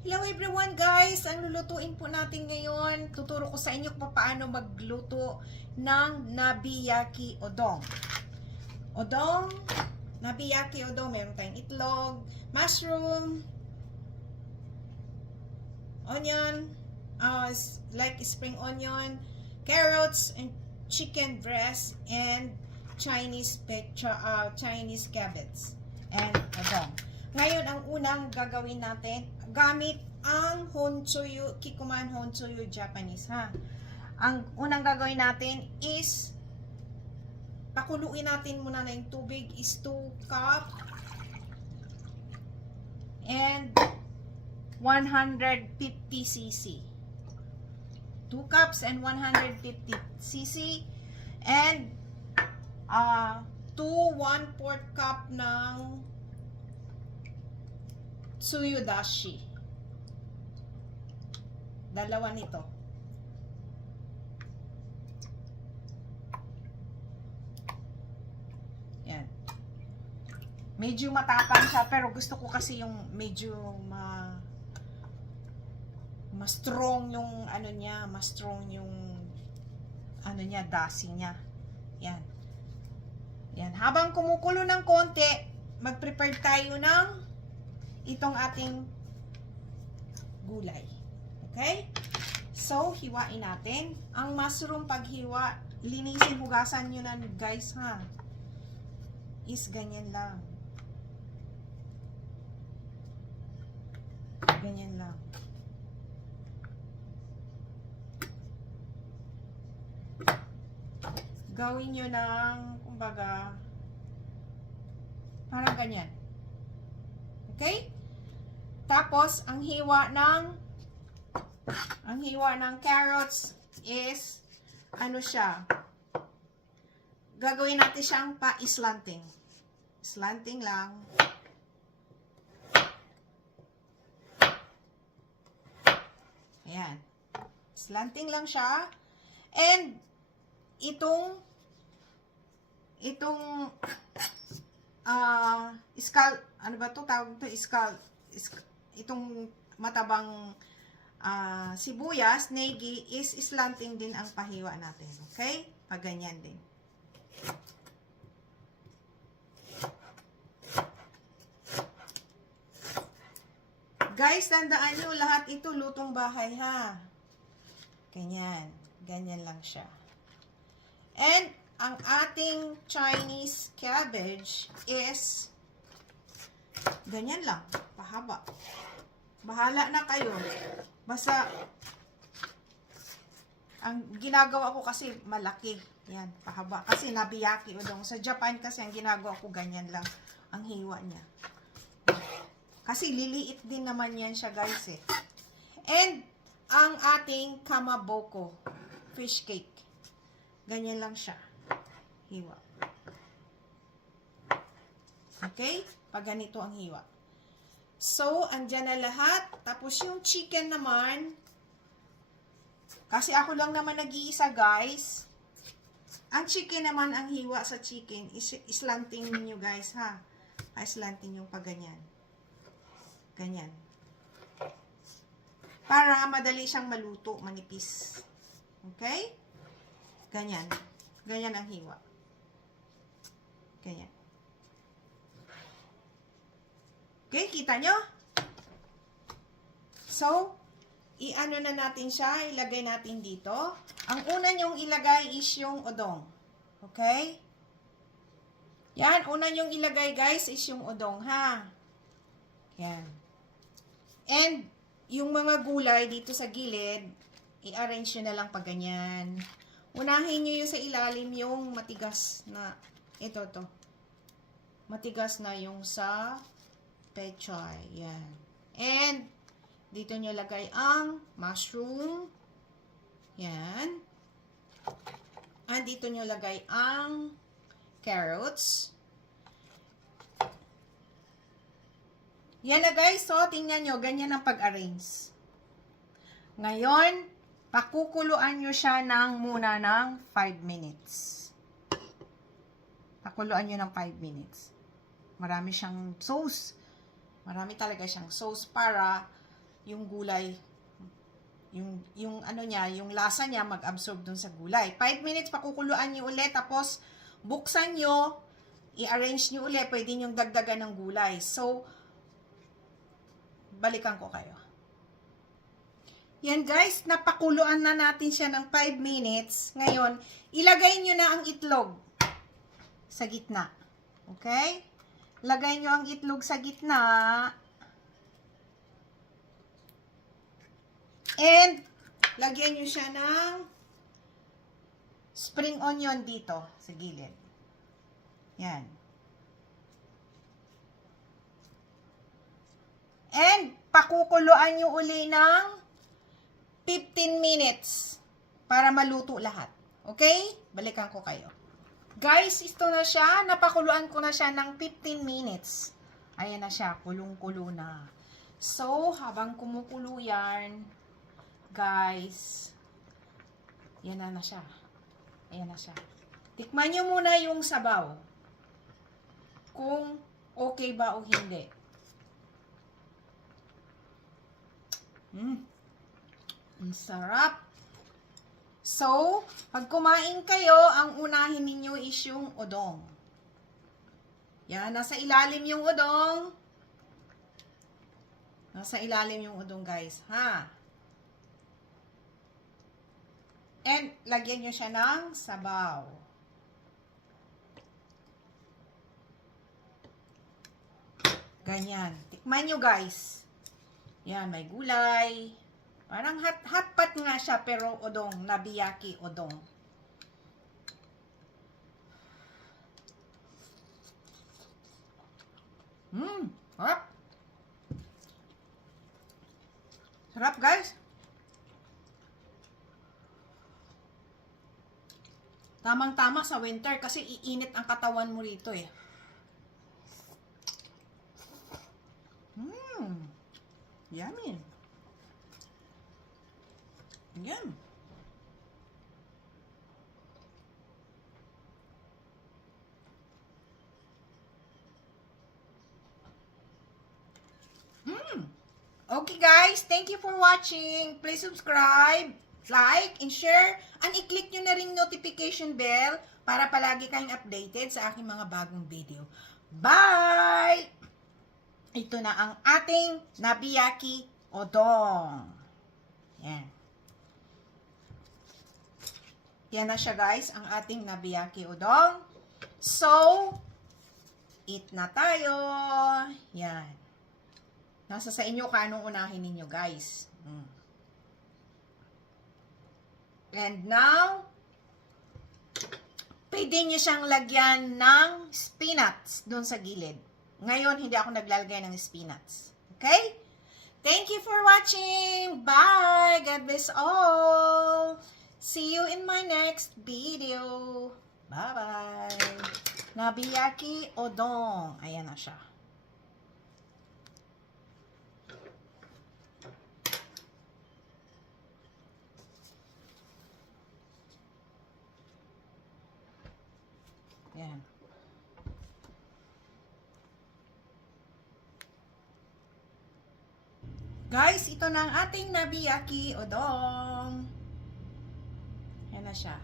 Hello everyone guys! Ang lulutuin po natin ngayon, tuturo ko sa inyo kung paano magluto ng nabiyaki odong. Nabiyaki odong, meron tayong itlog, mushroom, onion, like spring onion, carrots, and chicken breast, and Chinese cabbage, and odong. Ngayon, ang unang gagawin natin, gamit ang Honchoyu, Kikkoman Honchoyu Japanese, ha. Ang unang gagawin natin is, pakuluin natin muna na yung tubig is 2 cup and 150 cc. 2 cups and 150 cc and 1/4 cup ng tsuyu dashi. Dalawa nito. Yan. Medyo matapang siya, pero gusto ko kasi yung medyo ma-strong yung ano niya, ma-strong yung ano niya, dashi niya. Yan. Yan. Habang kumukulo ng konti, mag-prepare tayo ng itong ating gulay. Okay? So, hiwain natin. Ang mushroom paghiwa, linisin, hugasan nyo na guys, ha? Is ganyan lang. Ganyan lang. Gawin nyo ng, kumbaga, parang ganyan. Okay? Tapos, ang hiwa ng carrots is, ano siya, gagawin natin siyang pa-slanting. Slanting lang. Ayan. Slanting lang siya. And, itong ano ba to tawag to, itong matabang sibuyas, negi, is slanting din ang pahiwa natin. Okay? Pag ganyan din. Guys, tandaan nyo, lahat ito lutong bahay, ha? Ganyan. Ganyan lang siya. And, ang ating Chinese cabbage is ganyan lang, pahaba. Bahala na kayo. Basta, ang ginagawa ko kasi malaki. Yan, pahaba. Kasi nabiyaki udong. Sa Japan kasi ang ginagawa ko ganyan lang ang hiwa niya. Kasi liliit din naman yan siya guys eh. And, ang ating kamaboko fish cake. Ganyan lang siya. Hiwa. Okay? Pag ganito ang hiwa. So, andyan na lahat. Tapos yung chicken naman, kasi ako lang naman nag-iisa guys. Ang chicken naman, ang hiwa sa chicken, islanting ninyo guys ha. Islanting yung pag ganyan. Ganyan. Para madali siyang maluto, manipis. Okay? Ganyan. Ganyan ang hiwa. Ganyan. Okay, kita nyo? So, i-ano na natin siya, ilagay natin dito. Ang una nyong ilagay is yung odong. Okay? Yan, una nyong ilagay guys is yung odong, ha? Yan. And, yung mga gulay dito sa gilid, i-arrange nyo na lang pag ganyan. Unahin nyo yung sa ilalim yung matigas na, ito to. Matigas na yung sa pechay. Yan. And, dito nyo lagay ang mushroom. Yan. And dito nyo lagay ang carrots. Yan na guys. So, tingnan nyo. Ganyan ang pag-arrange. Ngayon, pakukuluan nyo siya muna ng 5 minutes. Pakuluan nyo ng 5 minutes. Marami siyang sauce. Marami talaga siyang sauce para yung gulay, yung ano niya, yung lasa niya mag-absorb dun sa gulay. 5 minutes pakukuluan niyo ulit, tapos buksan niyo, i-arrange niyo ulit, pwede niyong dagdagan ng gulay. So, balikan ko kayo. Yan guys, napakuluan na natin siya ng 5 minutes. Ngayon, ilagay niyo na ang itlog sa gitna. Okay? Lagay niyo ang itlog sa gitna. And, lagyan niyo siya ng spring onion dito sa gilid. Yan. And, pakukuluan nyo uli ng 15 minutes para maluto lahat. Okay? Balikan ko kayo. Guys, ito na siya. Napakuluan ko na siya ng 15 minutes. Ayan na siya. Kulong-kulo na. So, habang kumukulo yan, guys, yan na siya. Ayan na siya. Tikman nyo muna yung sabaw. Kung okay ba o hindi. Ang sarap. So, pag kumain kayo, ang unahin ninyo is yung udong. Yan, nasa ilalim yung udong. Nasa ilalim yung udong, guys. Ha? And, lagyan nyo siya ng sabaw. Ganyan. Tikman nyo, guys. Yan, may gulay. Parang hotpot nga siya, pero udong. Nabiyaki udong. Sarap. Sarap, guys. Tamang-tama sa winter kasi iinit ang katawan mo rito eh. Yummy. Yum. Okay guys, thank you for watching. Please subscribe, like, and share. And i-click nyo na rin notification bell para palagi kayong updated sa aking mga bagong video. Bye! Ito na ang ating nabiyaki udong. Yan. Yan na siya guys, ang ating nabiyaki udong. So, eat na tayo. Yan. Nasa sa inyo kung anong unahin ninyo guys. And now, pwede nyo siyang lagyan ng spinach doon sa gilid. Ngayon, hindi ako naglalagay ng spinach. Okay? Thank you for watching. Bye. God bless all. See you in my next video. Bye-bye. Nabiyaki udong. Ayan na siya. Ayan. Guys, ito na ang ating nabiyaki udong. Yan na siya.